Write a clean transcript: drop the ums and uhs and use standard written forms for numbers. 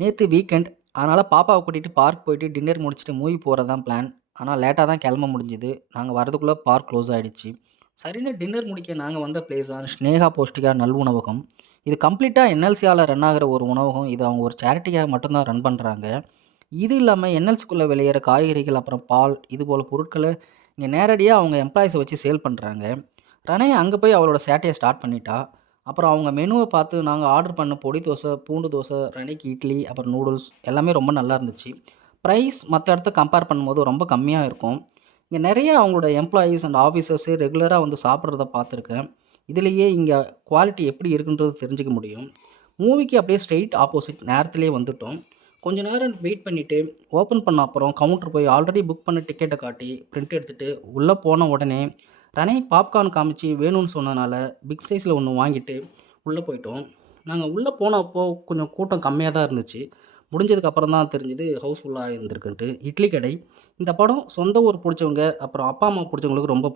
நேத்து வீக்கெண்ட். அதனால பாப்பாவ கூட்டிட்டு பார்க் போயிட்டு டின்னர் முடிச்சுட்டு மூவி போறது தான் பிளான். ஆனா லேட்டா தான் கிளம்ப முடிஞ்சது. நாங்க வரதுக்குள்ள பார்க் க்ளோஸ் ஆயிடுச்சு. சரின்னு டின்னர் முடிக்க நாங்க வந்த பிளேஸ் தான் ஸ்னேகா பௌஷ்டிகா நல் உணவகம். இது கம்ப்ளீட்டா என்எல்சியால ரன் ஆகுற ஒரு உணவகம். இது அவங்க ஒரு சேரிட்டிக்காக மட்டும் தான் ரன் பண்றாங்க. இது இல்லாம என்எல்சிக்குள்ள விளையிற காய்கறிகள், அப்புறம் பால் இது போல பொருட்கள இங்க நேரடியா அவங்க எம்ப்ளாயீஸ வச்சு சேல் பண்றாங்க. ரணை அங்க போய் அவளோட சேட்டைய ஸ்டார்ட் பண்ணிட்டா. அப்புறம் அவங்க மெனுவ பார்த்து நாங்க ஆர்டர் பண்ண பொடி தோசை, பூண்டு தோசை, ரணைக்கு இட்லி, அப்புறம் நூடுல்ஸ் எல்லாமே ரொம்ப நல்லா இருந்துச்சு. பிரைஸ் மத்த இடத்த கம்பேர் பண்ணும்போது ரொம்ப கம்மியா இருக்கும். இங்க நெறைய அவங்களோட எம்ப்ளாயீஸ் அண்ட் ஆஃபீசர்ஸு ரெகுலரா வந்து சாப்பிடுறத பார்த்துருக்கேன். இதிலேயே இங்க குவாலிட்டி எப்படி இருக்குன்றது தெரிஞ்சுக்க முடியும். மூவிக்கு அப்படியே ஸ்ட்ரெய்ட் ஆப்போசிட் நேரத்திலேயே வந்துட்டோம். கொஞ்ச நேரம் வெயிட் பண்ணிட்டு, ஓப்பன் பண்ண அப்புறம் கவுண்டர் போய் ஆல்ரெடி புக் பண்ண டிக்கெட்ட காட்டி, பிரிண்ட் எடுத்துட்டு, உள்ள போன உடனே ரனை பாப்கார்ன் காமிச்சு வேணும்னு சொன்னனால, பிக் சைஸ்ல ஒண்ணு வாங்கிட்டு உள்ள போயிட்டோம். நாங்க உள்ள போனப்போ கொஞ்சம் கூட்டம் கம்மியா தான் இருந்துச்சு. முடிஞ்சதுக்கு அப்புறம் தான் தெரிஞ்சது ஹவுஸ்ஃபுல்லா இருந்திருக்குன்ட்டு. இட்லி கடை. இந்த படம் சொந்த ஊர் புடிச்சவங்க, அப்புறம் அப்பா, அம்மா புடிச்சவங்களுக்கு ரொம்ப